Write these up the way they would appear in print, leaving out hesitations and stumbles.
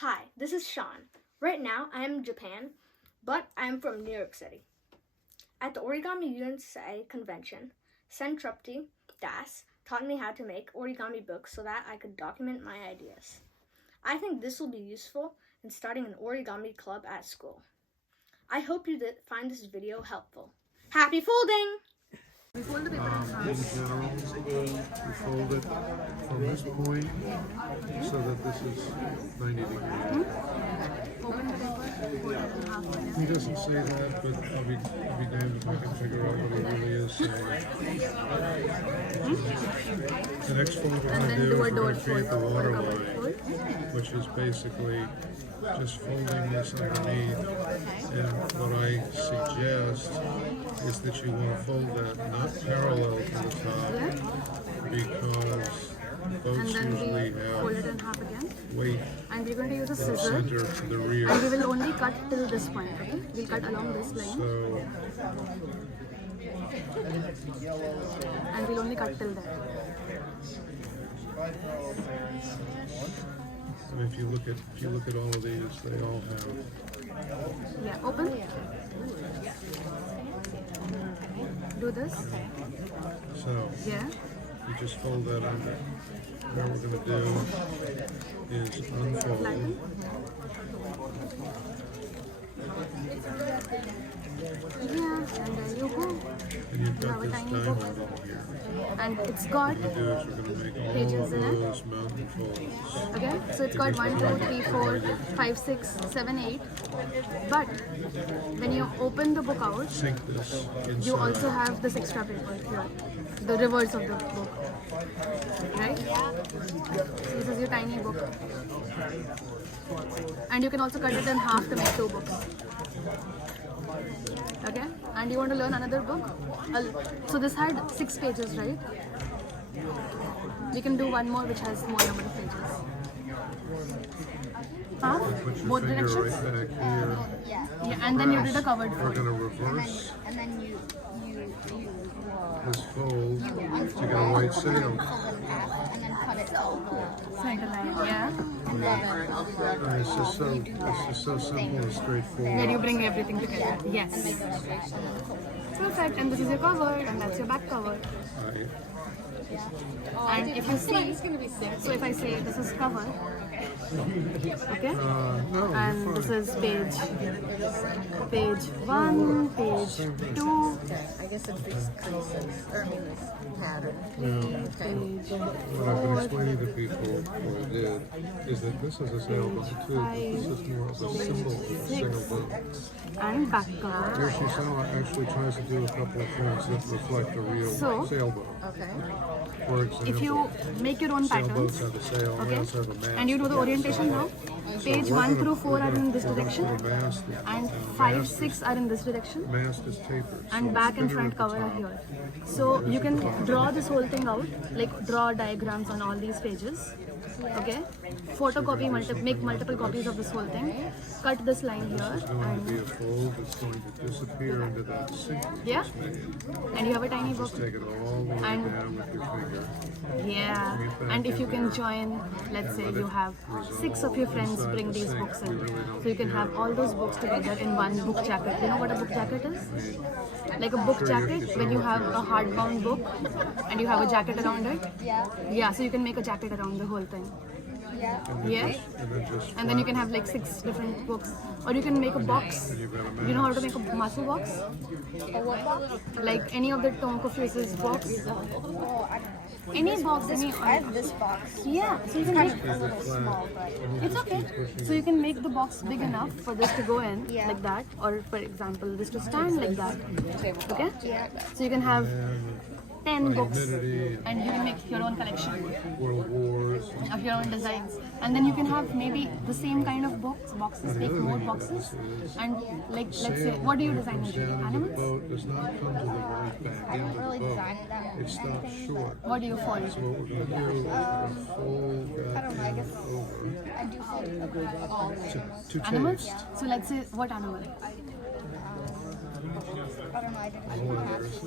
Hi, this is Sean. Right now, I am in Japan, but I am from New York City. At the OrigamiUSA convention, Santruphty Das taught me how to make origami books so that I could document my ideas. I think this will be useful in starting an origami club at school. I hope you find this video helpful. Happy folding! In general, we fold it from this point so that this is 90 degrees. He doesn't say that, but I'll be damned if I can figure out what he really is saying. The next fold we're going to do is we're going to create the water line, which is basically just folding this underneath. And what I suggest is that you want to fold that not parallel to the top, because boats usually have weight and we're going to use a from scissor center to the rear. and we will only cut till this point, okay? We'll cut along this line So and we'll only cut till there. if you look at all of these, they all have. Yeah, open. Do this. So Yeah. you just fold that under. What we're going to do is unfold. Flatten. Yeah, and there you go. And you've You got have a this tiny diamond book. ball here. And it's got, What we're going to do is we're going to make all pages in it. those mountain folds. okay, so it's got 1, 2, 3, 4, 5, 6, 7, 8. But when you open the book out, Sink this inside. you also have this extra paper here, the reverse of the book, right? So this is your tiny book, and you can also cut it in half to make 2 books. Okay, and you want to learn another book? So this had 6 pages, right? We can do one more which has more number of pages. Half, Put your both finger directions. right back here. Yeah, and then you did a covered We're fold. going to reverse And then you this fold to get a white sail. fold it in half and then cut it to Center line, yeah. and then It's just so simple and straightforward. Where you bring everything together. Yes. Perfect. And this is your cover, and that's your back cover. Right. And if you see, so if I say this is cover, okay, No, and you're this fine. is page 1, page 2, I guess it's these creases, or I mean this pattern. page What I've been explaining to people what I did is that this is a sailboat too, but this is more of a simple sailboat. and back cover. Yoshikawa actually tries to do a couple of things that reflect a real So, sailboat. Okay. For example, If you make your own sailboats patterns, have a sail, okay, whales have a mast. and you know the orientation now, page 1 through 4 are in this direction, Put a mast, and the 5, mast 6 are in this direction. is- Mast is tapered. so And it's back and thinner front at the cover are top. here. So you can draw this whole thing out, like draw diagrams on all these pages. Okay? Photocopy, make multiple copies of this whole thing. Cut this line here, It's going to and be a fold that's going to disappear into that sink we yeah, just made. and you have a tiny book. Just take it all the way And- down with your finger. Yeah, and if you can join, let's say you have 6 of your friends bring these books in, so you can have all those books together in one book jacket. You know what a book jacket is? Like a book jacket, when you have a hardbound book and you have a jacket around it. Yeah, so you can make a jacket around the whole thing. Yeah, and then you can have like 6 different books, or you can make a box. You know how to make a muscle box? what box? Like any of the Tonkofuse's box. Any box, any. I have this box. Yeah, so you can make. A little small, but It's okay. So you can make the box big enough for this to go in Yeah. like that, or for example, this to stand like that. Okay? yeah. So you can have 10 books, Humidity, and you can make your own collection World Wars. of your own designs, and then you can have maybe the same kind of boxes, make more boxes, and like let's say, what do you design usually? The Animals? boat does not come to the right back I end don't of really the design boat. it that way. It stops short. What do you fold? So what we're going to do is we're going to fold that I end guess over I do fold all to Animals? taste. So let's say what animal? I don't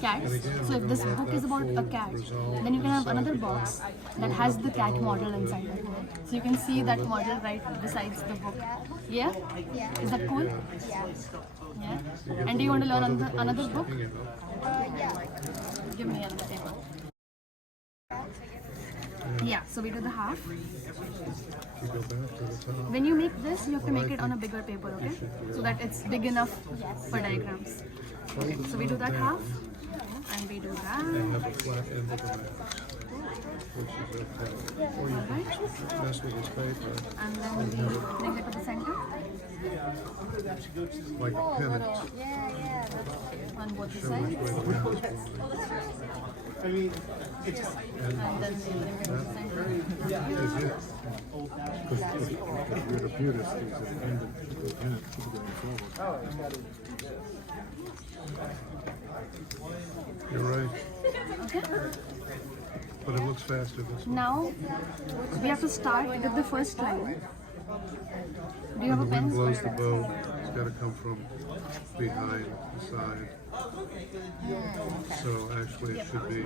cats. So if this book is about a cat, then you can have another box that has the cat model inside it. So you can see that model right besides the book. Yeah? Is that cool? Yeah. And do you want to learn another book? Give me another paper. Yeah, so we do the half. When you make this, you have to make it on a bigger paper, okay? So that it's big enough for diagrams. Okay, so we do that half, and we do that. And have a flat end of the match, which is okay. Or you can mess with this paper And then we bring it to the center like a pennant. on both the Show sides. which way the wind is blowing. And then we bring it to the center. Is it? Because if you're a purist, it's a pennant going forward. You're right. Okay. But it looks faster this way. Now we have to start with the first line. Do you have a When the wind pen? blows the bow, it's got to come from behind the side. So actually it should be,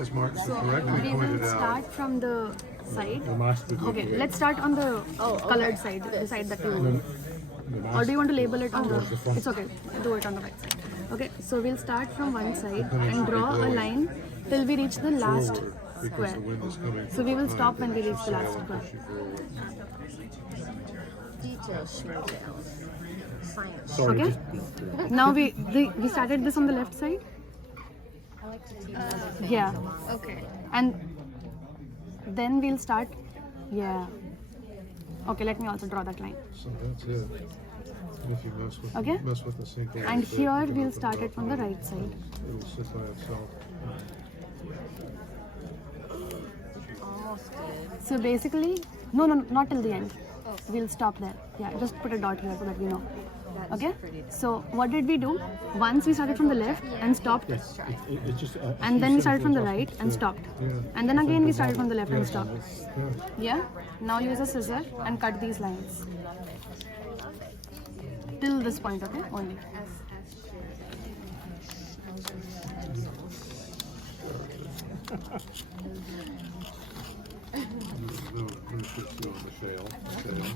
as Mark correctly We pointed will out, start from the side. Okay, let's start on the colored side, the side that you. Or do you want to label it on the? It's okay. Do it on the right side. Okay, so we'll start from one side and draw a line till we reach the last forward, because square. the wind is coming So from we will behind. stop when we reach the last So square. push you forward. Details showdown. Science. Okay. Now we started this on the left side. Yeah. Okay. And then we'll start. Yeah. Okay, let me also draw that line. So that's it. If you Okay. mess with the sync, And here we'll start it from the right side. it'll sit by itself. Almost good. So basically, no, not till the end. We'll stop there. Yeah, just put a dot here so that we know. Okay? So what did we do? Once we started from the left and stopped. And then we started from the right and stopped. And then again we started from the left and stopped. Yeah? Now use a scissor and cut these lines. Till this point, okay? Only. No shift on the shale. Okay.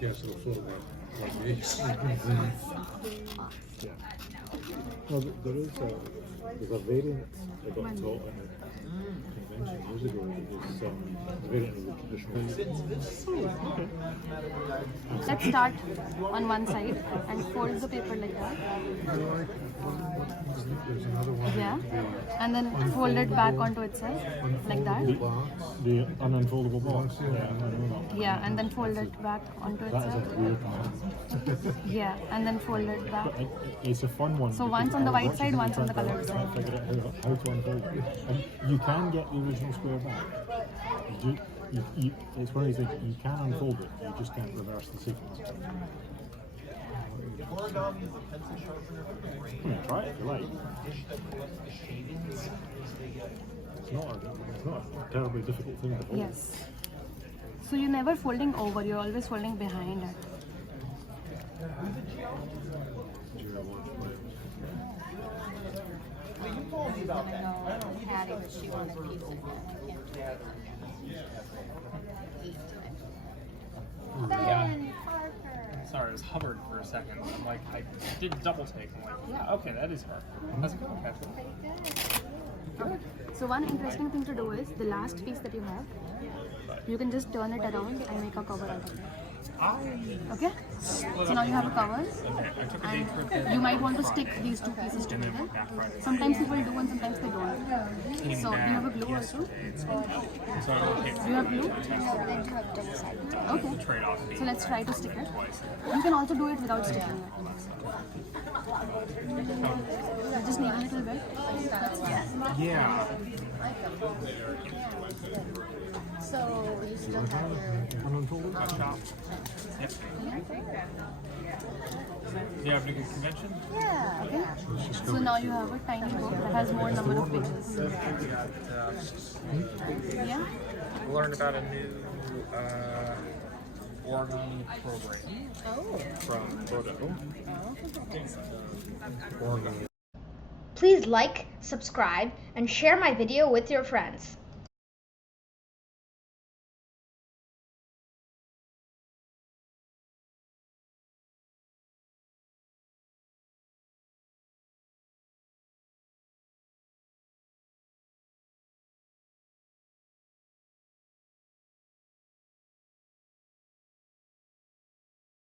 Yes, it'll flow like these. Yeah. Well, there's a variant I got taught in a convention years ago. It's a variant of the traditional. Let's start on one side and fold the paper like that. There's another one. Yeah. And then fold it back onto itself like that. The ununfoldable box. Yeah, I know that. Yeah, and then fold it back onto That is itself. a weird one. Yeah, and then fold it back. It's a fun one. So because once on the white lots of side, people once on the try to colored side. Figure out how to unfold it. And you can get the original square back. It's one of these things, you can unfold it, you just can't reverse the sequence. Try it if you like. It's not a terribly difficult thing to hold. Yes. So you're never folding over, you're always folding behind it. Patty, but she wanted pizza. Ben Parker. Sorry, I was hovered for a second. I'm like, I did double take. I'm like, yeah, okay, that is Parker. How's it going, Patrick? Okay. So one interesting thing to do is the last piece that you have, you can just turn it around and make a cover out of it. Okay? So now you have a cover, and you might want to stick these two pieces together. Sometimes people do and sometimes they don't. So do you have a glue also? Do you have glue? Okay. So let's try to stick it. You can also do it without sticking it. You just need a little bit. That's it. Yeah. like them. Yeah. So you still have your Shop. Yep. Do you have a good convention? yeah. Okay. So now you have a tiny book that has more number of pages. We got, Yeah. learned about a new Origami program Oh. from Proto. Please like, subscribe, and share my video with your friends.